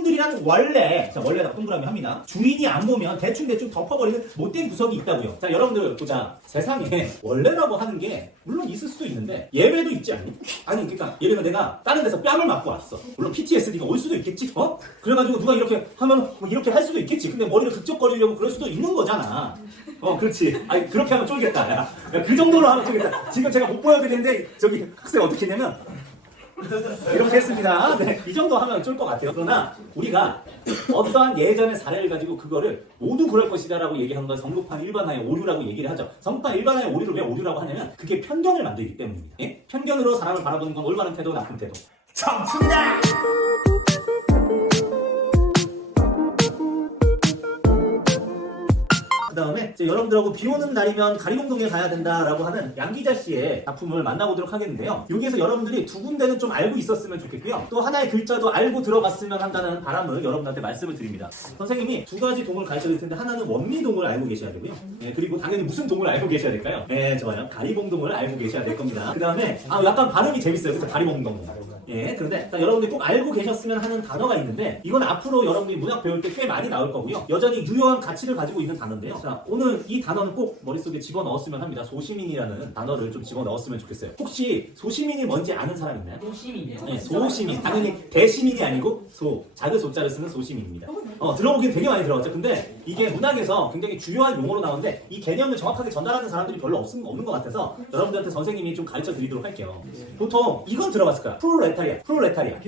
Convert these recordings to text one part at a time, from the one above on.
이분들이란 원래, 자, 원래다가 동그라미 합니다. 주인이 안 보면 대충 덮어버리는 못된 구석이 있다고요. 자, 여러분들 보자. 세상에 원래라고 하는 게 물론 있을 수도 있는데 예외도 있지 않니? 아니, 그러니까 예를 들어 내가 다른 데서 뺨을 맞고 왔어. 물론 PTSD가 올 수도 있겠지. 그래가지고 누가 이렇게 하면 뭐 이렇게 할 수도 있겠지. 근데 머리를 극적거리려고 그럴 수도 있는 거잖아. 그렇지. 아니, 그렇게 하면 쫄겠다. 야, 그 정도로 하면 쫄겠다. 지금 제가 못 보여드리는데 저기 학생 어떻게 했냐면 이렇게 했습니다. 네, 이 정도 하면 쫄 것 같아요. 그러나 우리가 어떠한 예전의 사례를 가지고 그거를 모두 그럴 것이다라고 얘기하는 건 성급한 일반화의 오류라고 얘기를 하죠. 성급한 일반화의 오류를 왜 오류라고 하냐면 그게 편견을 만들기 때문입니다. 예? 편견으로 사람을 바라보는 건 올바른 태도, 나쁜 태도. 정답! 그 다음에 여러분들하고 비 오는 날이면 가리봉동에 가야 된다라고 하는 양기자 씨의 작품을 만나보도록 하겠는데요. 여기에서 여러분들이 두 군데는 좀 알고 있었으면 좋겠고요. 또 하나의 글자도 알고 들어갔으면 한다는 바람을 여러분한테 말씀을 드립니다. 선생님이 두 가지 동을 가르쳐 드릴 텐데 하나는 원미동을 알고 계셔야 되고요. 그리고 당연히 무슨 동을 알고 계셔야 될까요? 네, 좋아요. 가리봉동을 알고 계셔야 될 겁니다. 그 다음에 약간 발음이 재밌어요. 그래서 가리봉동. 그런데 여러분들이 꼭 알고 계셨으면 하는 단어가 있는데 이건 앞으로 여러분들이 문학 배울 때 꽤 많이 나올 거고요. 여전히 유효한 가치를 가지고 있는 단어인데요. 자, 오늘 이 단어는 꼭 머릿속에 집어넣었으면 합니다. 소시민이라는 단어를 좀 집어넣었으면 좋겠어요. 혹시 소시민이 뭔지 아는 사람 있나요? 소시민이요? 네, 소시민. 당연히 대시민이 아니고 작은 소자를 쓰는 소시민입니다. 들어보긴 되게 많이 들어봤죠. 근데 이게 문학에서 굉장히 중요한 용어로 나오는데 이 개념을 정확하게 전달하는 사람들이 별로 없는 것 같아서 여러분들한테 선생님이 좀 가르쳐 드리도록 할게요. 보통 이건 들어봤을 거야. 프롤레타리아.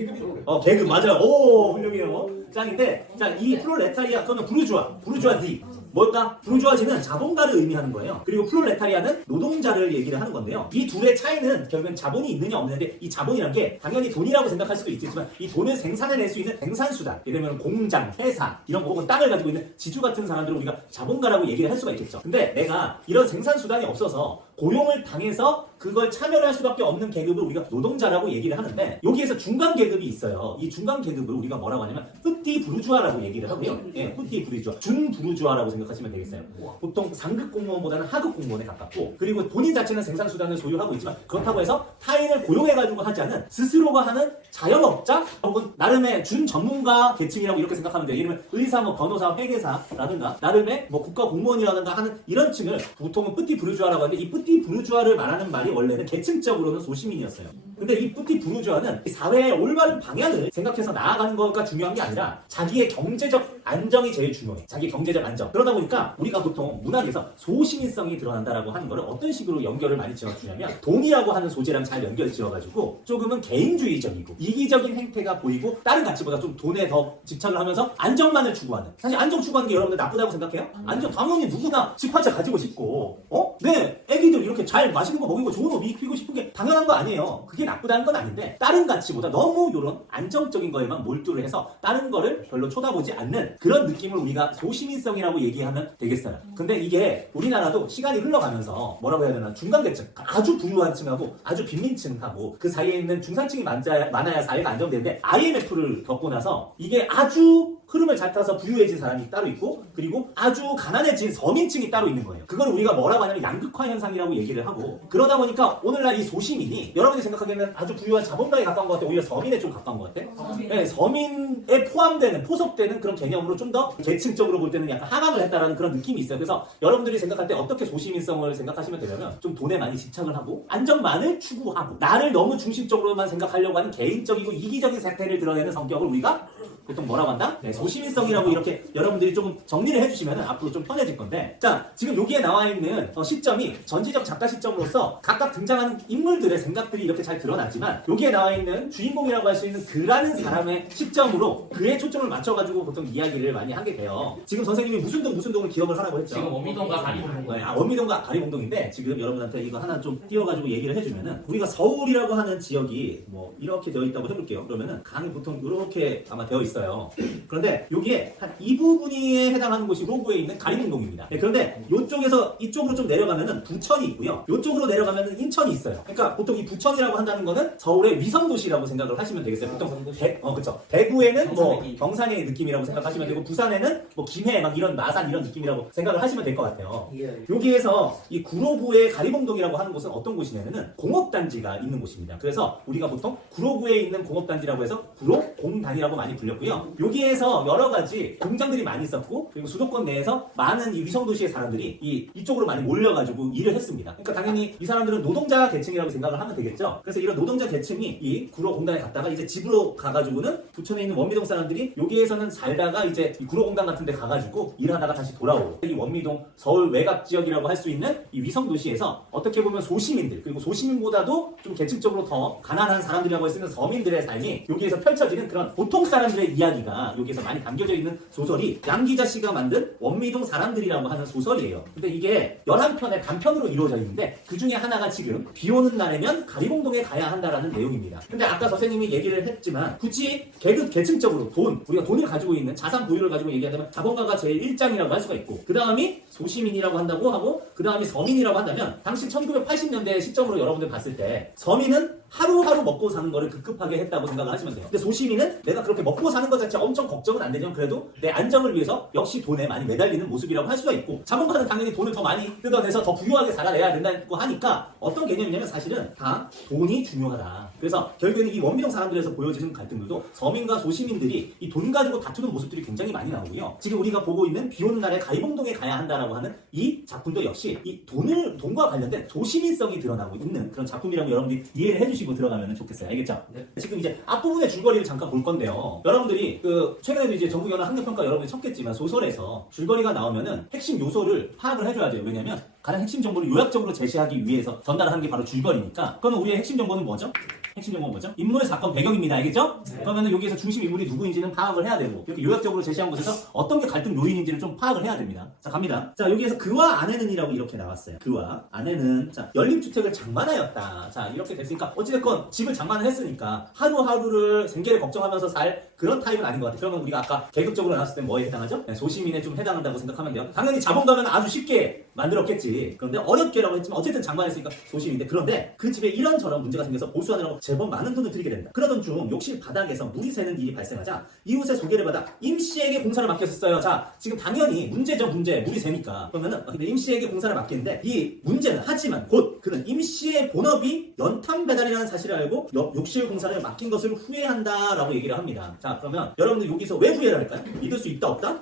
계급 맞아요. 오, 훌륭해요. 짱인데, 자, 이 프롤레타리아 그러면 부르주아지. 뭘까? 부르주아지는 자본가를 의미하는 거예요. 그리고 프롤레타리아는 노동자를 얘기를 하는 건데요. 이 둘의 차이는 결국엔 자본이 있느냐 없느냐인데 이 자본이라는 게 당연히 돈이라고 생각할 수도 있겠지만 이 돈을 생산해낼 수 있는 생산수단, 예를 들면 공장, 회사 이런 거 혹은 땅을 가지고 있는 지주 같은 사람들을 우리가 자본가라고 얘기를 할 수가 있겠죠. 근데 내가 이런 생산수단이 없어서 고용을 당해서 그걸 참여를 할 수밖에 없는 계급을 우리가 노동자라고 얘기를 하는데 여기에서 중간 계급이 있어요. 이 중간 계급을 우리가 뭐라고 하냐면 뿌띠 부르주아라고 얘기를 하고요. 뿌띠 부르주아, 준 부르주아라고 생각하시면 되겠어요. 보통 상급 공무원보다는 하급 공무원에 가깝고 그리고 본인 자체는 생산수단을 소유하고 있지만 그렇다고 해서 타인을 고용해가지고 하지 않은 스스로가 하는 자영업자 혹은 나름의 준 전문가 계층이라고 이렇게 생각하면 돼요. 예를 들면 의사, 변호사, 회계사라든가 나름의 국가 공무원이라든가 하는 이런 층을 보통은 뿌띠 부르주아라고 하는데 이 뿌띠 부르주아를 말하는 말이 원래는 계층적으로는 소시민이었어요. 근데 이 뿌띠 부르주아는 사회의 올바른 방향을 생각해서 나아가는 거가 중요한 게 아니라 자기의 경제적 안정이 제일 중요해. 자기 경제적 안정. 그러다 보니까 우리가 보통 문학에서 소시민성이 드러난다라고 하는 거를 어떤 식으로 연결을 많이 지어주냐면 돈이라고 하는 소재랑 잘 연결 지어가지고 조금은 개인주의적이고 이기적인 행태가 보이고 다른 가치보다 좀 돈에 더 집착을 하면서 안정만을 추구하는. 사실 안정 추구하는 게 여러분들 나쁘다고 생각해요? 안정 당연히 누구나 집 한 채 가지고 싶고 네 애기들 이렇게 잘 맛있는 거 먹이고 좋은 옷 입히고 싶은 게 당연한 거 아니에요. 그게 나쁘다는 건 아닌데 다른 가치보다 너무 이런 안정적인 거에만 몰두를 해서 다른 거를 별로 쳐다보지 않는 그런 느낌을 우리가 소시민성이라고 얘기하면 되겠어요. 근데 이게 우리나라도 시간이 흘러가면서 뭐라고 해야 되나 중간계층 아주 부유한 층하고 아주 빈민층하고 그 사이에 있는 중산층이 많아야 사회가 안정되는데 IMF를 겪고 나서 이게 아주 흐름을 잘 타서 부유해진 사람이 따로 있고 그리고 아주 가난해진 서민층이 따로 있는 거예요. 그걸 우리가 뭐라고 하냐면 양극화 현상이라고 얘기를 하고 그러다 보니까 오늘날 이 소시민이 여러분이 생각하기에는 아주 부유한 자본가에 가까운 것 같아. 오히려 서민에 좀 가까운 것 같아. 네, 서민에 포함되는 포섭되는 그런 개념으로 좀 더 계층적으로 볼 때는 약간 하강을 했다라는 그런 느낌이 있어요. 그래서 여러분들이 생각할 때 어떻게 소시민성을 생각하시면 되냐면 좀 돈에 많이 집착을 하고 안정만을 추구하고 나를 너무 중심적으로만 생각하려고 하는 개인적이고 이기적인 상태를 드러내는 성격을 우리가 보통 뭐라고 한다? 네, 소시민성이라고 이렇게 여러분들이 조금 정리를 해주시면 앞으로 좀 편해질 건데 자, 지금 여기에 나와 있는 시점이 전지적 작가 시점으로서 각각 등장하는 인물들의 생각들이 이렇게 잘 드러나지만 여기에 나와 있는 주인공이라고 할 수 있는 그라는 사람의 시점으로 그의 초점을 맞춰가지고 보통 이야기를 많이 하게 돼요. 지금 선생님이 무슨 동을 기억을 하라고 했죠? 지금 원미동과 가리봉동. 네, 원미동과 가리봉동인데 지금 여러분한테 이거 하나 좀 띄워가지고 얘기를 해주면은 우리가 서울이라고 하는 지역이 뭐 이렇게 되어 있다고 해볼게요. 그러면은 강이 보통 이렇게 아마 되어 있어요. 그런데 여기에 한 이 부분에 해당하는 곳이 로구에 있는 가리봉동입니다. 네, 그런데 이쪽에서 이쪽으로 좀 내려가면은 부천이 있고요. 이쪽으로 내려가면은 인천이 있어요. 그러니까 보통 이 부천이라고 한다는 거는 서울의 위성도시라고 생각을 하시면 되겠어요. 보통 그쵸. 대구에는 뭐 경상의 느낌이라고 생각하시면 되고 부산에는 뭐 김해 막 이런 마산 이런 느낌이라고 생각을 하시면 될 것 같아요. 여기에서 이 구로구의 가리봉동이라고 하는 곳은 어떤 곳이냐면은 공업단지가 있는 곳입니다. 그래서 우리가 보통 구로구에 있는 공업단지라고 해서 구로공단이라고 많이 불렸고요. 나오고요. 여기에서 여러 가지 공장들이 많이 있었고 그리고 수도권 내에서 많은 이 위성도시의 사람들이 이쪽으로 많이 몰려가지고 일을 했습니다. 그러니까 당연히 이 사람들은 노동자 계층이라고 생각을 하면 되겠죠. 그래서 이런 노동자 계층이 이 구로공단에 갔다가 이제 집으로 가가지고는 부천에 있는 원미동 사람들이 여기에서는 살다가 이제 이 구로공단 같은 데 가가지고 일하다가 다시 돌아오고 이 원미동 서울 외곽 지역이라고 할 수 있는 이 위성도시에서 어떻게 보면 소시민들 그리고 소시민보다도 좀 계층적으로 더 가난한 사람들이라고 할 수 있는 서민들의 삶이 여기에서 펼쳐지는 그런 보통 사람들의 이야기가 여기에서 많이 담겨져 있는 소설이 양기자 씨가 만든 원미동 사람들이라고 하는 소설이에요. 근데 이게 11편의 단편으로 이루어져 있는데 그 중에 하나가 지금 비 오는 날에면 가리봉동에 가야 한다라는 내용입니다. 근데 아까 선생님이 얘기를 했지만 굳이 계층적으로 우리가 돈을 가지고 있는 자산 보유를 가지고 얘기한다면 자본가가 제일 1장이라고 할 수가 있고 그 다음이 소시민이라고 한다고 하고 그 다음이 서민이라고 한다면 당시 1980년대 시점으로 여러분들 봤을 때 서민은 하루하루 먹고 사는 거를 급급하게 했다고 생각을 하시면 돼요. 근데 소시민은 내가 그렇게 먹고 사는 것 자체 엄청 걱정은 안 되지만 그래도 내 안정을 위해서 역시 돈에 많이 매달리는 모습이라고 할 수가 있고 자본가는 당연히 돈을 더 많이 뜯어내서 더 부유하게 살아내야 된다고 하니까 어떤 개념이냐면 사실은 다 돈이 중요하다. 그래서 결국에는 이 원미동 사람들에서 보여지는 갈등들도 서민과 소시민들이 이 돈 가지고 다투는 모습들이 굉장히 많이 나오고요. 지금 우리가 보고 있는 비 오는 날에 가리봉동에 가야 한다라고 하는 이 작품도 역시 이 돈과 관련된 소시민성이 드러나고 있는 그런 작품이라고 여러분들이 이해를 해주시고 들어가면 좋겠어요. 알겠죠? 네. 지금 이제 앞부분의 줄거리를 잠깐 볼 건데요. 여러분들이 최근에도 이제 전국연합 학력평가 여러분들이 쳤겠지만 소설에서 줄거리가 나오면은 핵심 요소를 파악을 해줘야 돼요. 왜냐면 가장 핵심 정보를 요약적으로 제시하기 위해서 전달하는 게 바로 줄거리니까. 그러면 우리의 핵심 정보는 뭐죠? 핵심 정보는 뭐죠? 인물, 사건, 배경입니다. 알겠죠? 네. 그러면은 여기에서 중심 인물이 누구인지는 파악을 해야 되고 이렇게 요약적으로 제시한 곳에서 어떤 게 갈등 요인인지를 좀 파악을 해야 됩니다. 자, 갑니다. 자, 여기에서 그와 아내는이라고 이렇게 나왔어요. 그와 아내는 자, 연립주택을 장만하였다. 자, 이렇게 됐으니까 어찌됐건 집을 장만을 했으니까 하루하루를 생계를 걱정하면서 살 그런 타입은 아닌 것 같아요. 그러면 우리가 아까 계급적으로 나왔을 때 뭐에 해당하죠? 네, 소시민에 좀 해당한다고 생각하면 돼요. 당연히 자본가면 아주 쉽게 만들었겠지. 그런데 어렵게라고 했지만 어쨌든 장만했으니까 소시민인데 그런데 그 집에 이런저런 문제가 생겨서 보수하느라고 제법 많은 돈을 들이게 된다. 그러던 중 욕실 바닥에서 물이 새는 일이 발생하자 이웃의 소개를 받아 임씨에게 공사를 맡겼었어요. 자, 지금 당연히 문제죠. 물이 새니까. 그러면은 근데 임씨에게 공사를 맡기는데 이 문제는 하지만 곧 그는 임씨의 본업이 연탄 배달이라는 사실을 알고 욕실 공사를 맡긴 것을 후회한다라고 얘기를 합니다. 자, 그러면 여러분들 여기서 왜 후회를 할까요? 믿을 수 있다 없다?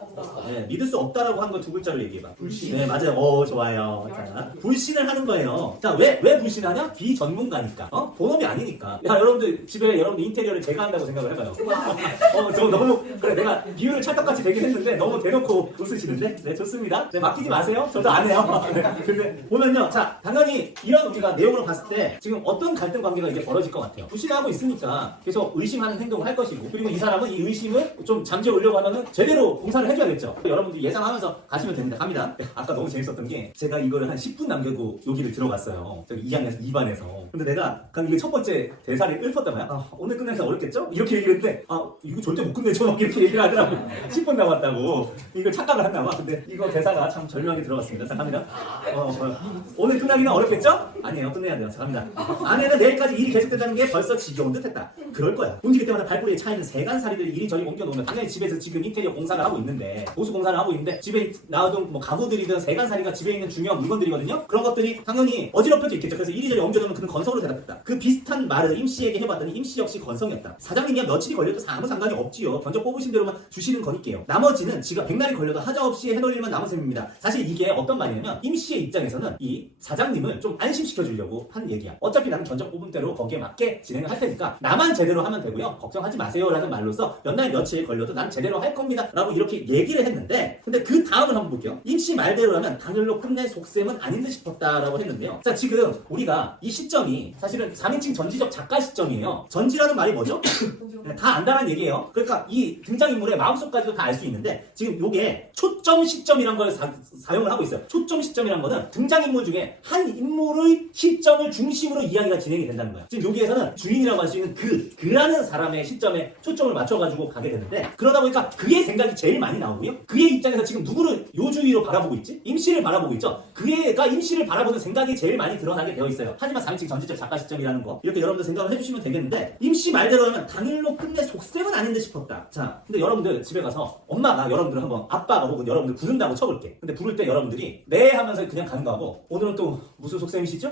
네, 믿을 수 없다라고 한 거 두 글자로 얘기해봐. 불신. 네, 맞아요. 좋아요. 자, 불신을 하는 거예요. 자, 왜 불신하냐? 비전문가니까. 본업이 아니니까. 야, 여러분들 집에 여러분들 인테리어를 제가 한다고 생각을 해봐요. 저 너무 그래 내가 비유를 찰떡같이 되긴 했는데 너무 대놓고 웃으시는데 네, 좋습니다. 네, 맡기지 마세요. 저도 안 해요. 네, 근데 보면요. 자, 당연히 이런 우리가 내용으로 봤을 때 지금 어떤 갈등 관계가 이제 벌어질 것 같아요. 불신하고 있으니까 계속 의심하는 행동을 할 것이고 그리고 이 사람은 이 의심을 좀 잠재우려고 하면은 제대로 공사를 해줘야겠죠. 여러분들 예상하면서 가시면 됩니다. 갑니다. 네, 아까 너무 재밌었던 게 제가 이거를 한 10분 남기고 여기를 들어갔어요. 저기 2학년에서 2반에서. 근데 내가 그냥 이게 첫 번째 대사를 읊었단 말이야. 오늘 끝내서 어렵겠죠? 이렇게 얘기를 했는데 이거 절대 못 끝내죠. 막 이렇게 얘기를 하더라고. 10분 남았다고. 이걸 착각을 했나 봐. 근데 이거 대사가 참 절묘하게 들어갔습니다. 자, 갑니다. 오늘 끝나기는 어렵겠죠? 아니에요. 끝내야 돼요. 자, 갑니다. 아내는 내일까지 일이 계속된다는 게 벌써 지겨운 듯 했다. 그럴 거야. 움직일 때마다 발꼬리에 차이는 세간살이들이 이리저리 옮겨놓으면 당연히 집에서 지금 인테리어 공사를 하고 있는데 보수 공사를 하고 있는데 집에 나오던 뭐 가구들이든 세간살이가 집에 있는 중요한 물건들이거든요. 그런 것들이 당연히 어지럽혀져 있겠죠. 그래서 이리저리 옮겨놓으면 그는 건성으로 대답했다. 그 비슷한 말을 임씨에게 해봤더니 임씨 역시 건성이었다. 사장님이야 며칠이 걸려도 아무 상관이 없지요. 견적 뽑으신 대로만 주시는 거니까요. 나머지는 지가 백날이 걸려도 하자없이 해놓을 일만 남은 셈입니다. 사실 이게 어떤 말이냐면 임씨의 입장에서는 이 사장님을 좀 안심시켜 주려고 한 얘기야. 어차피 나는 견적 뽑은 대로 거기에 맞게 진행을 할 테니까 나만 제대로 하면 되고요. 걱정하지 마세요 라는 말로써 몇 날 며칠 걸려도 난 제대로 할 겁니다 라고 이렇게 얘기를 했는데 근데 그 다음을 한번 볼게요. 임씨 말대로라면 당일로 끝낼 속셈은 아닌 듯 싶었다라고 했는데요. 자, 지금 우리가 이 시점이 사실은 3인칭 전지적 작가 시점이에요. 전지라는 말이 뭐죠? 다 안다는 얘기예요. 그러니까 이 등장인물의 마음속까지도 다 알 수 있는데 지금 요게 초점 시점이란 걸 사용을 하고 있어요. 초점 시점이란 거는 등장인물 중에 한 인물의 시점을 중심으로 이야기가 진행이 된다는 거예요. 지금 여기에서는 주인이라고 할 수 있는 그라는 사람의 시점에 초점을 맞춰가지고 가게 되는데 그러다 보니까 그의 생각이 제일 많이 나오고요. 그의 입장에서 지금 누구를 요주위로 바라보고 있지? 임씨를 바라보고 있죠. 그가 임씨를 바라보는 생각이 제일 많이 드러나게 되어 있어요. 하지만 3인칭 전지적 작가 시점이라는 거 이렇게 여러분들 생각을 해주시면 되겠는데 임씨 말대로 하면 당일로 끝내 속셈은 아닌 듯 싶었다. 자, 근데 여러분 여러분들 집에 가서 엄마가 여러분들 한번 아빠가 혹은 여러분들 부른다고 쳐볼게. 근데 부를 때 여러분들이 네 하면서 그냥 가는 거하고 오늘은 또 무슨 속셈이시죠?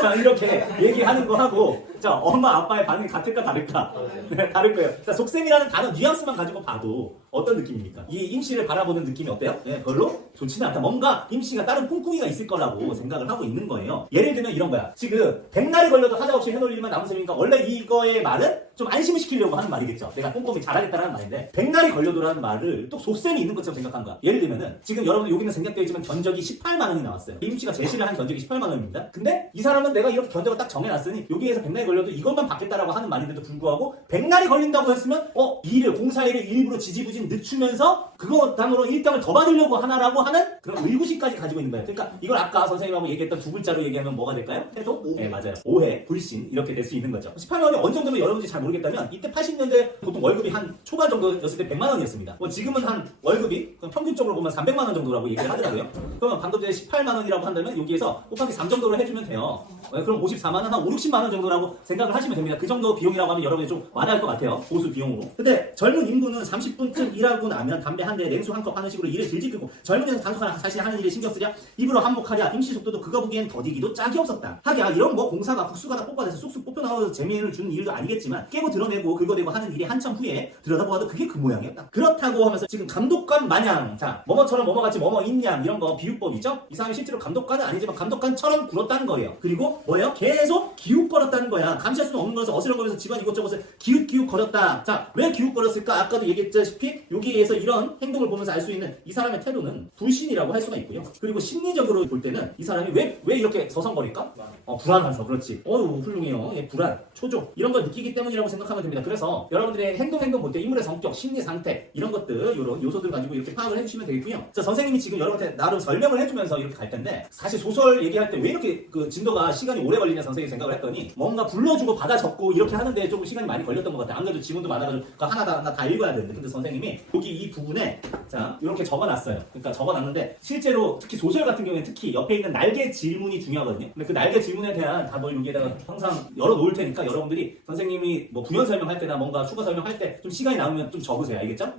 자 이렇게 얘기하는 거 하고 자 엄마 아빠의 반응이 같을까 다를까? 네, 다를 거예요. 자, 속셈이라는 단어 뉘앙스만 가지고 봐도 어떤 느낌입니까? 이 임씨를 바라보는 느낌이 어때요? 네, 별로 좋지는 않다. 뭔가 임씨가 다른 꿍꿍이가 있을 거라고 생각을 하고 있는 거예요. 예를 들면 이런 거야. 지금 백날이 걸려도 하자없이 해놓을 일만 남은 셈이니까 원래 이거의 말은 좀 안심을 시키려고 하는 말이겠죠. 내가 꼼꼼히 잘하겠다라는 말인데 백날이 걸려도라는 말을 또 속셈이 있는 것처럼 생각한 거야. 예를 들면은 지금 여러분 여기는 생략되어 있지만 견적이 18만 원이 나왔어요. 임씨가 제시를 한 견적이 18만 원입니다. 근데 이 사람은 내가 이렇게 견적을 딱 정해놨으니 여기에서 백날이 걸려도 이것만 받겠다라고 하는 말인데도 불구하고 백날이 걸린다고 했으면 이 일을 공사 일을 일부러 지지부진 늦추면서 그거 담으로 일당을 더 받으려고 하나라고 하는 그런 의구심까지 가지고 있는 거예요. 그러니까 이걸 아까 선생님하고 얘기했던 두 글자로 얘기하면 뭐가 될까요? 태도? 네 맞아요. 오해, 불신 이렇게 될 수 있는 거죠. 18만 원이 어느 정도면 여러분들이 잘 모르겠다면 이때 80년대 보통 월급이 한 초반 정도였을 때 100만 원이었습니다. 지금은 한 월급이 평균적으로 보면 300만 원 정도라고 얘기를 하더라고요. 그러면 방금 전에 18만 원이라고 한다면 여기에서 곱하기 3 정도로 해주면 돼요. 그럼 54만 원, 한 5, 60만 원 정도라고 생각을 하시면 됩니다. 그 정도 비용이라고 하면 여러분이 좀 와닿을 것 같아요. 보수 비용으로. 근데 젊은 인부는 30분쯤 일하고 나면 담배 한 대, 냉수 한 컵 하는 식으로 일을 질질 끌고 젊은 애는 단속하나 자신이 하는 일에 신경 쓰랴 입으로 한몫하랴 임시 속도도 그거 보기엔 더디기도 짝이 없었다. 하랴 이런 뭐 공사가 국수가 뽑아내서 쑥쑥 뽑혀 나와서 재미를 주는 일도 아니겠지만 깨고 드러내고 긁어내고 하는 일이 한참 후에 들여다보아도 그게 그 모양이었다. 그렇다고 하면서 지금 감독관 마냥 자 뭐뭐처럼 뭐뭐같이 뭐뭐 있냐 이런 거 비유법 있죠? 이 사람이 실제로 감독관은 아니지만 감독관처럼 굴었다는 거예요. 그리고 뭐예요? 계속 기웃거렸다는 거야. 감시할 수는 없는 것을 어스렁거리면서 집안 이것저것을 기웃기웃거렸다. 자 왜 기웃거렸을까? 아까도 얘기했다시피 여기에서 이런 행동을 보면서 알 수 있는 이 사람의 태도는 불신이라고 할 수가 있고요. 그리고 심리적으로 볼 때는 이 사람이 왜 이렇게 서성거릴까? 불안해서 그렇지. 훌륭해요. 불안, 초조 이런 걸 느끼기 때문이라고 생각하면 됩니다. 그래서 여러분들의 행동 볼 때 인물의 성격, 심리 상태 이런 것들 이런 요소들 가지고 이렇게 파악을 해주시면 되겠고요. 자 선생님이 지금 여러분한테 나름 설명을 해주면서 이렇게 갈 텐데 사실 소설 얘기할 때 왜 이렇게 그 진도가 시간이 오래 걸리냐 선생님이 생각을 했더니 뭔가 불러주고 받아 적고 이렇게 하는데 조금 시간이 많이 걸렸던 것 같아요. 안 그래도 지문도 많아가지고 하나 다 읽어야 되는데 근데 선생님이 여기 이 부분에 자 이렇게 적어놨어요. 그러니까 적어놨는데 실제로 특히 소설 같은 경우에 특히 옆에 있는 날개 질문이 중요하거든요. 근데 그 날개 질문에 대한 답을 여기에다가 항상 열어 놓을 테니까 여러분들이 선생님이 뭐 부연 설명할 때나 뭔가 추가 설명할 때 좀 시간이 남으면 좀 적으세요. 알겠죠?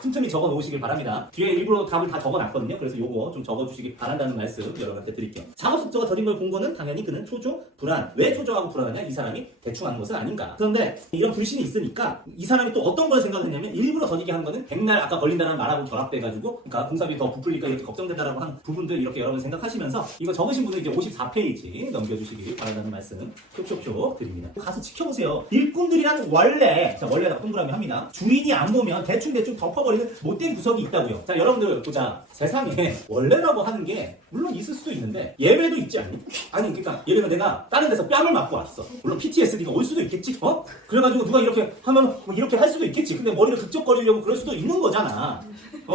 틈틈이 적어 놓으시길 바랍니다. 뒤에 일부러 답을 다 적어 놨거든요. 그래서 요거 좀 적어 주시길 바란다는 말씀 여러분한테 드릴게요. 작업 속도가 더딘 걸 본 거는 당연히 그는 초조, 불안. 왜 초조하고 불안하냐? 이 사람이 대충 하는 것은 아닌가. 그런데 이런 불신이 있으니까 이 사람이 또 어떤 걸 생각했냐면 일부러 더디게 하는 거는 백날 아까 걸린다는 말하고 결합돼가지고 그러니까 공사비 더 부풀릴까 이렇게 걱정된다라고 한 부분들 이렇게 여러분 생각하시면서 이거 적으신 분은 이제 54페이지 넘겨주시길 바란다는 말씀 촉촉촉 드립니다. 가서 지켜보세요. 일꾼들이란 원래다가 동그라미 합니다. 주인이 안 보면 대충 덮어버리는 못된 구석이 있다고요. 자 여러분들 보자. 세상에 원래라고 하는 게 물론 있을 수도 있는데 예외도 있지 않니? 아니 그러니까 예를 들면 내가 다른 데서 뺨을 맞고 왔어. 물론 PTSD가 올 수도 있겠지. 그래가지고 누가 이렇게 하면 뭐 이렇게 할 수도 있겠지. 근데 머리를 극적거리려고 그럴 수도 있는 거잖아.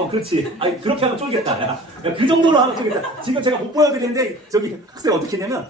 그렇지. 아니 그렇게 하면 쫄겠다. 야, 그 정도로 하면 쫄겠다. 지금 제가 못 보여드리는데 저기 학생 어떻게 했냐면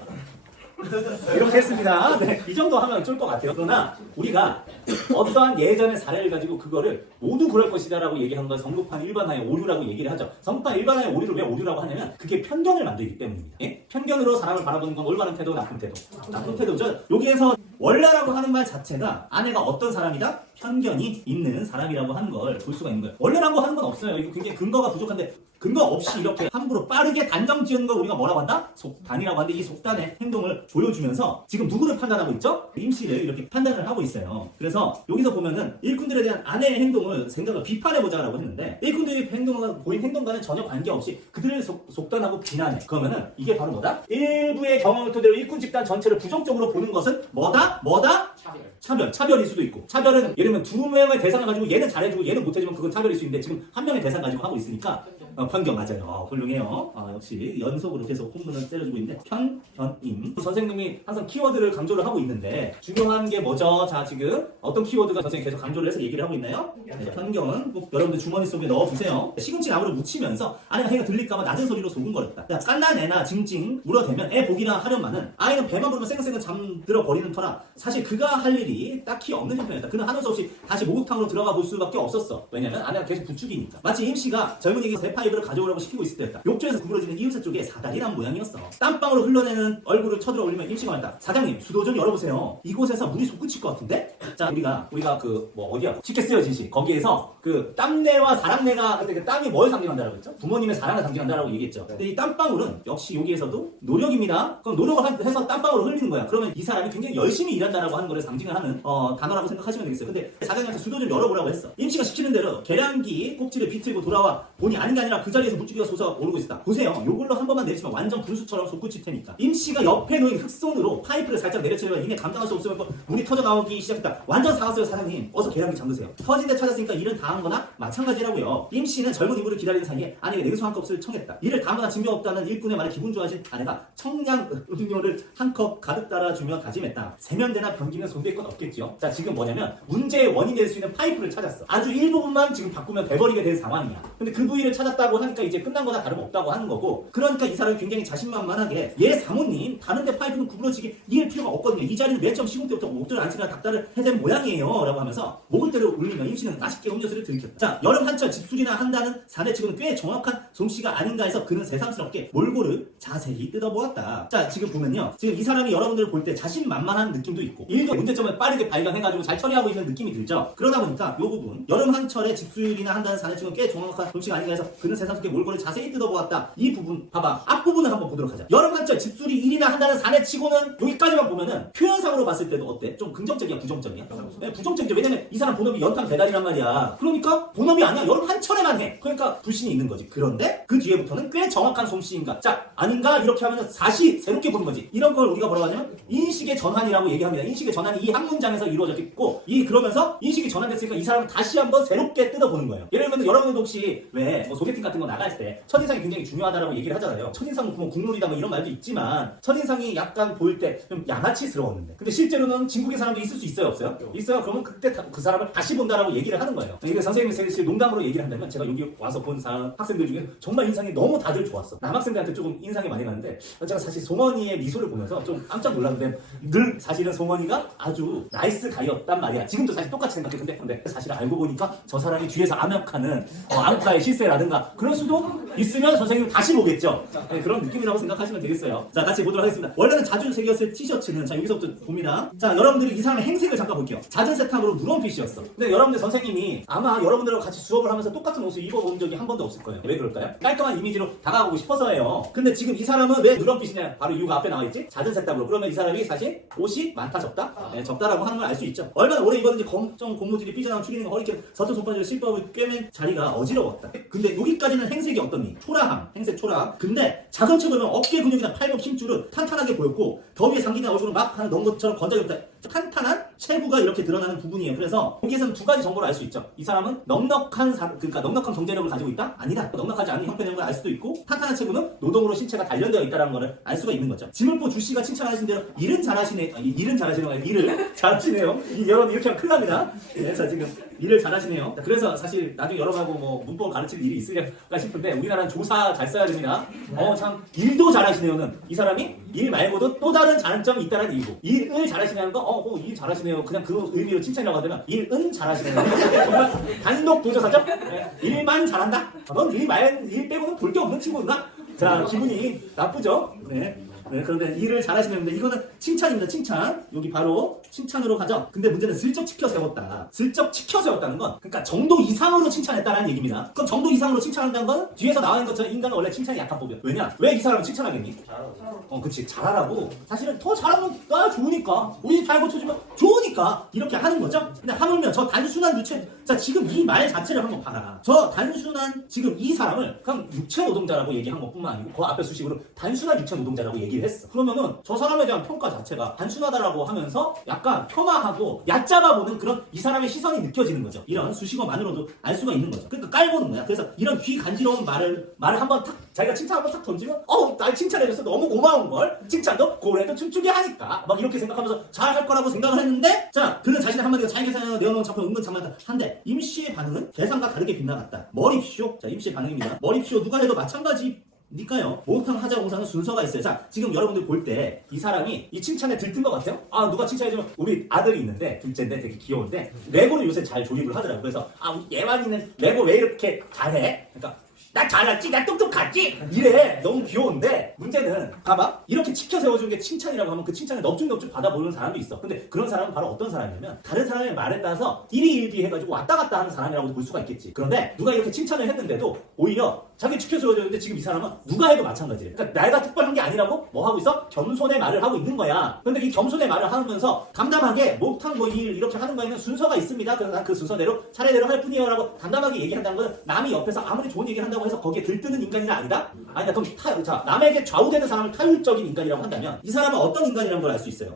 이렇게 했습니다. 네, 이 정도 하면 쫄 것 같아요. 그러나 우리가 어떠한 예전의 사례를 가지고 그거를 모두 그럴 것이다 라고 얘기하는 건 성급한 일반화의 오류라고 얘기를 하죠. 성급한 일반화의 오류를 왜 오류라고 하냐면 그게 편견을 만들기 때문입니다. 예? 편견으로 사람을 바라보는 건 올바른 태도, 나쁜 태도. 나쁜 태도죠. 여기에서 원래라고 하는 말 자체가 아내가 어떤 사람이다? 편견이 있는 사람이라고 하는 걸 볼 수가 있는 거예요. 원래라고 하는 건 없어요. 이거 굉장히 근거가 부족한데 근거 없이 이렇게 함부로 빠르게 단정 지은 걸 우리가 뭐라고 한다? 속단이라고 하는데 이 속단의 행동을 보여주면서 지금 누구를 판단하고 있죠? 임씨를 이렇게 판단을 하고 있어요. 그래서 여기서 보면은 일꾼들에 대한 아내의 행동을 생각을 비판해보자라고 했는데 일꾼들의 보인 행동과는 전혀 관계없이 그들을 속단하고 비난해. 그러면은 이게 바로 뭐다? 일부의 경험을 토대로 일꾼 집단 전체를 부정적으로 보는 것은 뭐다? 차별일 수도 있고 차별은 예를 들면 두 명의 대상을 가지고 얘는 잘해주고 얘는 못해주면 그건 차별일 수 있는데 지금 한 명의 대상 가지고 하고 있으니까 편견 맞아요. 훌륭해요. 역시 연속으로 계속 홈런을 때려주고 있는데 편견임. 선생님이 항상 키워드를 강조를 하고 있는데 중요한 게 뭐죠? 자 지금 어떤 키워드가 선생님이 계속 강조를 해서 얘기를 하고 있나요? 네, 편견 꼭 여러분들 주머니 속에 넣어두세요. 시금치 나무를 묻히면서 아내가 해가 들릴까봐 낮은 소리로 소근거렸다. 깐난 애나 징징 물어대면 애 복이나 하련만은 아이는 배만 부르면 쌩쌩쌩 잠들어 버리는 터라 사실 그가 할 일이 딱히 없는 형편이었다. 그는 하는 수 없이 없이 다시 목욕탕으로 들어가 볼 수밖에 없었어. 왜냐면 아내가 계속 부축이니까. 마치 임씨가 젊은이에게 쇠파이브를 가져오라고 시키고 있을 때였다. 욕조에서 구부러지는 이음새 쪽에 사다리 난 모양이었어. 땀방으로 흘러내는 얼굴을 쳐들어 올리면 임씨가 말했다. 사장님 수도 좀 열어보세요. 이곳에서 물이 솟구칠 것 같은데? 자 우리가 그 뭐 어디야? 쉽게 쓰여진 시 거기에서 그 땀내와 사랑내가 그 땀이 뭘 상징한다라고 했죠? 부모님의 사랑을 상징한다라고 얘기했죠. 근데 이 땀방울은 역시 여기에서도 노력입니다. 그럼 노력을 해서 땀방울을 흘리는 거야. 그러면 이 사람이 굉장히 열심히 일한다라고 하는 거를 상징을 하는 단어라고 생각하시면 되겠어요. 근데 사장님한테 수도 좀 열어보라고 했어. 임씨가 시키는 대로 계량기 꼭지를 비틀고 돌아와 보니 아닌 게 아니라 그 자리에서 물줄기가 솟아오르고 있었다. 보세요. 요걸로 한 번만 내리치면 완전 분수처럼 솟구칠 테니까. 임씨가 옆에 놓인 흑손으로 파이프를 살짝 내려치면 이내 감당할 수 없으면 물이 터져 나오기 시작했다. 완전 상했어요 사장님. 어서 계량기 잠그세요. 터진 데 찾았으니까 일은 다 한 거나 마찬가지라고요. 임씨는 젊은 인물을 기다리는 사이에 아내에게 냉수 한 컵을 청했다. 이를 다 한 거나 징조 없다는 일꾼의 말에 기분 좋아진 아내가 청량 음료를 한 컵 가득 따라주며 다짐했다. 세면대나 변기는 손댈 건 없겠죠. 자 지금 뭐냐면 문제의 원인이 될 수 있는 파이프를 찾았어. 아주 일부분만 지금 바꾸면 돼버리게 된 상황이야. 근데 그 부위를 찾았다고 하니까 이제 끝난 거나 다름없다고 하는 거고, 그러니까 이 사람이 굉장히 자신만만하게 얘 사모님 다른데 파이프는 구부러지게 이을 필요가 없거든요. 이 자리는 맨 처음 시공 때부터 목줄 안치나 닭다를 해댄 모양이에요 라고 하면서 목을 때려 울리며 임씨는 맛있게 음료수를 들이켰다. 자 여름 한철 집술이나 한다는 사내치고는 꽤 정확한 솜씨가 아닌가 해서 그는 새삼스럽게 몰골을 자세히 뜯어보았다. 자 지금 보면요, 지금 이 사람이 여러분들을 볼 때 자신만만한 느낌도 있고 일도 문제점을 빠르게 발견해가지고 잘 처리하고 있는 느낌이 들죠. 그러다 보니까 이 부분 여름 한철에 집수일이나 한다는 사내치고는 꽤 정확한 솜씨가 아닌가 해서 그는 새삼스럽게 몰골을 자세히 뜯어보았다. 이 부분 봐봐. 앞부분을 한번 보도록 하자. 여름 한철 집수리 일이나 한다는 사내치고는 여기까지만 보면은 표현상으로 봤을 때도 어때? 좀 긍정적이야 부정적이야? 네, 부정적이죠. 왜냐면 이 사람 본업이 연탄 배달이란 말이야. 그러니까 본업이 아니야. 여름 한철에만 해. 그러니까 불신이 있는 거지. 그런데 그 뒤에부터는 꽤 정확한 솜씨인가? 자 아닌가? 이렇게 하면 사시 새롭게 보는 거지. 이런 걸 우리가 뭐라고 하냐면 인식의 전환이라고 얘기합니다. 인식의 전환이 이 한 문장에서 이루어졌고, 그러면서 인식이 전환됐으니까 이 사람은 다시 한번 새롭게 뜯어보는 거예요. 예를 들면 여러분들도 혹시 왜 뭐 소개팅 같은 거 나갈 때 첫인상이 굉장히 중요하다라고 얘기를 하잖아요. 첫인상은 뭐 국룰이다 뭐 이런 말도 있지만 첫인상이 약간 보일 때 좀 양아치스러웠는데 근데 실제로는 진국의 사람도 있을 수 있어요 없어요? 있어요. 그러면 그때 그 사람을 다시 본다라고 얘기를 하는 거예요. 이게 선생님이 사실 농담으로 얘기를 한다면 제가 여기 와서 본 학생들 중에 정말 인상이 너무 다들 좋았어. 남학생들한테 조금 인상이 많이 가는데 제가 사실 송원이의 미소를 보면서 좀 깜짝 놀랐는데 늘 사실은 송원이가 아주 나이스 가이였단 말이야. 지금도 사실 똑같이 생각해. 근데 사실 알고 보니까 저 사람이 뒤에서 암약하는 암가의 실세라든가 그럴 수도 있으면 선생님은 다시 보겠죠. 네, 그런 느낌이라고 생각하시면 되겠어요. 자 같이 보도록 하겠습니다. 원래는 자주 새겼을 티셔츠는 자 여기서부터 봅니다. 자 여러분들이 이 사람의 행색을 잠깐 볼게요. 잦은 세탁으로 누런핏이었어. 근데 여러분들 선생님이 아마 여러분들하고 같이 수업을 하면서 똑같은 옷을 입어본 적이 한 번도 없을 거예요. 왜 그럴까요? 깔끔한 이미지로 다가가고 싶어서예요. 근데 지금 이 사람은 왜 누런핏이냐? 바로 이유가 앞에 나와있지? 잦은 세탁으로. 그러면 이 사람이 사실 옷이 많다 적다? 네, 적다라고 하는 걸 알 수 있죠. 얼마나 오래 입었는지 검정 고무줄이 삐져나온 추리닝과 허리케 서툰 손바지를 실밥을 꿰맨 자리가 어지러웠다. 근데 여기까지는 행색이 어떠니? 초라함, 행색 초라함. 근데 자성체 보면 어깨 근육이나 팔목 힘줄은 탄탄하게 보였고 더위에 잠기는 얼굴은 막 하는 넣은 것처럼 건조해졌다. 탄탄한 체구가 이렇게 드러나는 부분이에요. 그래서 여기에서는 두 가지 정보를 알 수 있죠. 이 사람은 넉넉한 그러니까 넉넉한 경제력을 가지고 있다? 아니다. 넉넉하지 않은 형편인 걸 알 수도 있고, 탄탄한 체구는 노동으로 신체가 단련되어 있다는 것을 알 수가 있는 거죠. 지물보 주씨가 칭찬하신 대로 일은 잘하시네. 일은 잘하시네요. 일을 잘하시네요. 여러분 이렇게 하면 큰일 납니다. 네, 자 지금 일을 잘하시네요. 그래서 사실 나중에 여러분하고 뭐 문법을 가르칠 일이 있을까 싶은데 우리나라는 조사 잘 써야 됩니다. 참 일도 잘하시네요는 이 사람이 일 말고도 또 다른 장점이 있다는 얘기고, 일을 잘하시냐는 거 일 잘하시네요. 그냥 그 의미로 칭찬이라고 하면 일은 잘하시네요. 정말 단독 도저사죠? 네. 일만 잘한다? 넌 일 빼고는 볼 게 없는 친구구나? 자, 기분이 나쁘죠? 네. 네, 그런데 일을 잘하시는데 이거는 칭찬입니다. 칭찬. 여기 바로 칭찬으로 가죠. 근데 문제는 슬쩍 치켜 세웠다. 슬쩍 치켜 세웠다는 건 그러니까 정도 이상으로 칭찬했다는 얘기입니다. 그럼 정도 이상으로 칭찬한다는 건 뒤에서 나와 있는 것처럼 인간은 원래 칭찬이 약한 법이야. 왜냐? 왜 이 사람을 칭찬하겠니? 그치. 잘하라고. 사실은 더 잘하면 나 좋으니까. 우리 잘 고쳐주면 좋으니까. 이렇게 하는 거죠. 근데 하물며 저 단순한 유체, 자 지금 이 말 자체를 한번 봐라. 저 단순한 지금 이 사람을 그냥 육체 노동자라고 얘기한 것뿐만 아니고 그 앞에 수식으로 단순한 육체 노동자라고 얘기를 했어. 그러면은 저 사람에 대한 평가 자체가 단순하다라고 하면서 약간 폄하하고 얕잡아보는 그런 이 사람의 시선이 느껴지는 거죠. 이런 수식어만으로도 알 수가 있는 거죠. 그러니까 깔보는 거야. 그래서 이런 귀 간지러운 말을 한번 탁 자기가 칭찬 한번 탁 던지면 날 칭찬해줘서 너무 고마운 걸 칭찬도 고래도 춤추게 하니까 막 이렇게 생각하면서 잘 할 거라고 생각을 했는데, 자 그는 자신의 한마디가 자기 계산에 내어놓은 작품 은근 장난다 한데 임씨의 반응은 계산과 다르게 빗나갔다. 머립쇼. 자 임씨의 반응입니다. 머립쇼. 누가 해도 마찬가지 니까요. 목욕탕 하자 공사는 순서가 있어요. 자, 지금 여러분들 볼 때 이 사람이 이 칭찬에 들뜬 것 같아요? 아, 누가 칭찬해주면 우리 아들이 있는데, 둘째인데 되게 귀여운데 레고를 요새 잘 조립을 하더라고요. 그래서 아, 우리 예완이는 레고 왜 이렇게 잘해? 그러니까 나 잘났지? 나 똑똑하지? 이래. 너무 귀여운데 문제는 봐봐. 이렇게 치켜 세워주는 게 칭찬이라고 하면 그 칭찬을 넙죽넙죽 받아보는 사람도 있어. 근데 그런 사람은 바로 어떤 사람이냐면 다른 사람의 말에 따라서 일희일비 해가지고 왔다 갔다 하는 사람이라고도 볼 수가 있겠지. 그런데 누가 이렇게 칭찬을 했는데도 오히려 자기 치켜 세워줬는데 지금 이 사람은 누가 해도 마찬가지래. 그러니까 내가 특별한 게 아니라고 뭐 하고 있어? 겸손의 말을 하고 있는 거야. 근데 이 겸손의 말을 하면서 담담하게 목욕탕 뭐 일 이렇게 하는 거에는 순서가 있습니다. 그래서 난 그 순서대로 차례대로 할 뿐이에요 라고 담담하게 얘기한다는 건 남이 옆에서 아무리 좋은 얘기를 한다고 해서 거기에 들뜨는 인간이나 아니다? 아니다. 그럼 자, 남에게 좌우되는 사람을 타율적인 인간이라고 한다면 이 사람은 어떤 인간이라는 걸 알 수 있어요.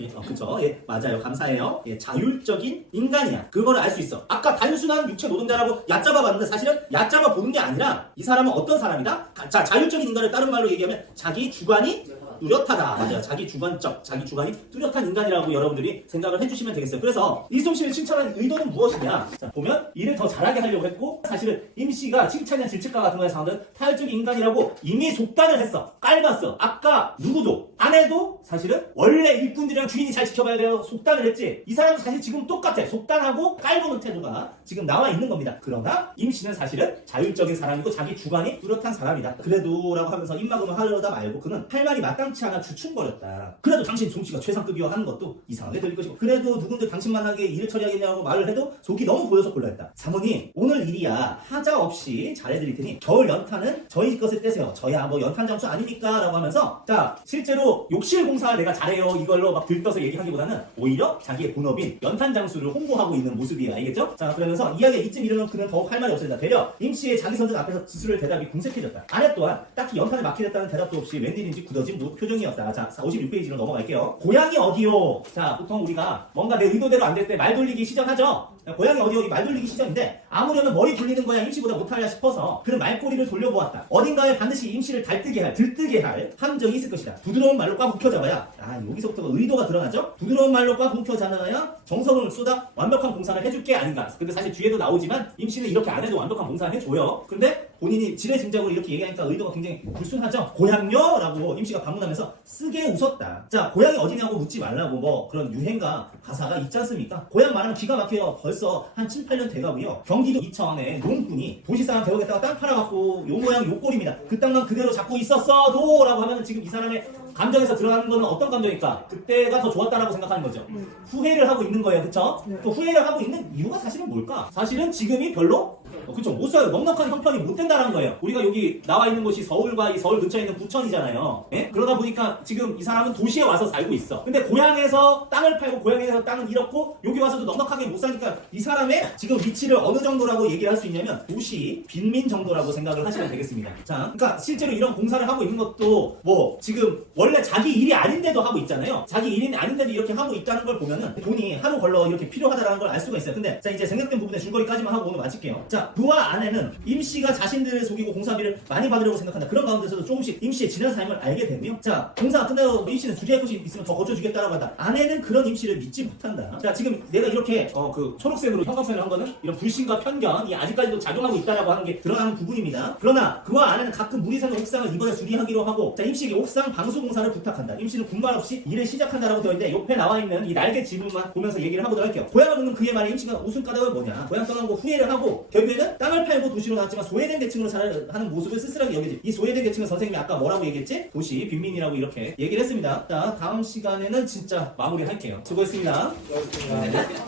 예, 그쵸? 예, 맞아요. 감사해요. 예, 자율적인 인간이야. 그거를 알 수 있어. 아까 단순한 육체 노동자라고 얕잡아 봤는데 사실은 얕잡아 보는 게 아니라 이 사람은 어떤 사람이다? 자, 자율적인 인간을 다른 말로 얘기하면 자기 주관이 뚜렷하다. 맞아요. 자기 주관적, 자기 주관이 뚜렷한 인간이라고 여러분들이 생각을 해주시면 되겠어요. 그래서 이솜씨를 칭찬하는 의도는 무엇이냐? 자, 보면 일을 더 잘하게 하려고 했고 사실은 임씨가 칭찬이나 질책과 같은 거에 상황은 타율적인 인간이라고 이미 속단을 했어. 깔봤어. 아까 누구도 아내도 사실은 원래 일꾼들이랑 주인이 잘 지켜봐야 돼요. 속단을 했지. 이 사람은 사실 지금 똑같아. 속단하고 깔보는 태도가 지금 나와 있는 겁니다. 그러나 임씨는 사실은 자율적인 사람이고 자기 주관이 뚜렷한 사람이다. 그래도 라고 하면서 입막음을 하려다 말고 그는 할 말이 마땅치 않아 주춤거렸다. 그래도 당신 솜씨가 최상급이여 하는 것도 이상하게 들릴 것이고 그래도 누군들 당신만 하게 일을 처리하겠냐고 말을 해도 속이 너무 보여서 곤란했다. 사모님 오늘 일이야 하자 없이 잘해드릴 테니 겨울 연탄은 저희 것을 떼세요. 저야 뭐 연탄 장수 아닙니까? 라고 하면서 자 실제로 욕실 공사 내가 잘해요 이걸로 막 들떠서 얘기하기보다는 오히려 자기의 본업인 연탄 장수를 홍보하고 있는 모습이에요. 알겠죠? 자 그러면서 이야기가 이쯤 이르면 그는 더욱 할 말이 없어진다. 되려 임씨의 자기 선전 앞에서 스스로의 대답이 궁색해졌다. 아내 또한 딱히 연탄에 막히겠다는 대답도 없이 웬일인지 굳어진 표정이었다. 자 56페이지로 넘어갈게요. 고향이 어디요? 자 보통 우리가 뭔가 내 의도대로 안 될 때 말 돌리기 시작하죠. 고향이 어디 말 돌리기 시작인데 아무려면 머리 돌리는 거야 임씨보다 못하냐 싶어서 그는 말꼬리를 돌려보았다. 어딘가에 반드시 임씨를 들뜨게 할 함정이 있을 것이다. 부드러운 말로 꽉 움켜잡아야 여기서부터 의도가 드러나죠. 부드러운 말로 꽉 움켜잡아야 정성을 쏟아 완벽한 공사를 해줄 게 아닌가. 근데 사실 뒤에도 나오지만 임씨는 이렇게 안 해도 완벽한 공사를 해줘요. 근데 본인이 지레짐작으로 이렇게 얘기하니까 의도가 굉장히 불순하죠. 고향요? 라고 임씨가 반문하면서 쓰게 웃었다. 자 고향이 어디냐고 묻지 말라고 뭐 그런 유행가 가사가 있지 않습니까? 고향 말하면 기가 막혀요. 벌써 한 7, 8년 돼가고요. 경기도 이천에 농군이 도시사람 배우겠다가 땅 팔아갖고 요 모양 요 꼴입니다. 그 땅만 그대로 잡고 있었어도 라고 하면 지금 이 사람의 감정에서 드러나는 거는 어떤 감정일까? 그때가 더 좋았다라고 생각하는 거죠. 후회를 하고 있는 거예요. 그쵸? 또 후회를 하고 있는 이유가 사실은 뭘까? 사실은 지금이 별로 그쵸? 못 써요. 넉넉한 형편이 못 된다는 거예요. 우리가 여기 나와 있는 곳이 서울과 이 서울 근처에 있는 부천이잖아요. 예? 그러다 보니까 지금 이 사람은 도시에 와서 살고 있어. 근데 고향에서 땅을 팔고 고향에서 땅은 잃었고 여기 와서도 넉넉하게 못 사니까 이 사람의 지금 위치를 어느 정도라고 얘기를 할 수 있냐면 도시 빈민 정도라고 생각을 하시면 되겠습니다. 자, 그러니까 실제로 이런 공사를 하고 있는 것도 뭐 지금 원래 자기 일이 아닌데도 하고 있잖아요. 자기 일이 아닌데도 이렇게 하고 있다는 걸 보면은 돈이 하루 걸러 이렇게 필요하다라는 걸 알 수가 있어요. 근데 자 이제 생략된 부분에 줄거리까지만 하고 오늘 마칠게요. 자 부와 아내는 임씨가 자신들을 속이고 공사비를 많이 받으려고 생각한다. 그런 가운데서도 조금씩 임씨의 지난 삶을 알게 되고요. 자 공사가 끝나고 임씨는 주제할 곳이 있으면 더 거쳐주겠다라고 한다. 아내는 그런 임씨를 믿지 못한다. 자 지금 내가 이렇게 그 초록색으로 형광펜을 한 거는 이런 불신과 편견이 아직까지도 작용하고 있다라고 하는 게 드러나는 부분입니다. 그러나 그와 아내는 가끔 물이 새는 옥상을 이번에 수리하기로 하고 자 임씨에게 옥상 방수 공사를 부탁한다. 임씨는 군말 없이 일을 시작한다라고 되어 있는데 옆에 나와 있는 이 날개 지문만 보면서 얘기를 해보도록 할게요. 고향을 묻는 그의 말에 임씨가 웃음 까닭은 뭐냐? 고향 떠난 거 후회를 하고 결국에는 땅을 팔고 도시로 나왔지만 소외된 계층으로 살아가는 모습을 쓸쓸하게 여기지. 이 소외된 계층은 선생님이 아까 뭐라고 얘기했지? 도시 빈민이라고 이렇게 얘기를 했습니다. 자 다음 시간에는 진짜 마무리할게요. 수고했습니다. 수고하셨습니다.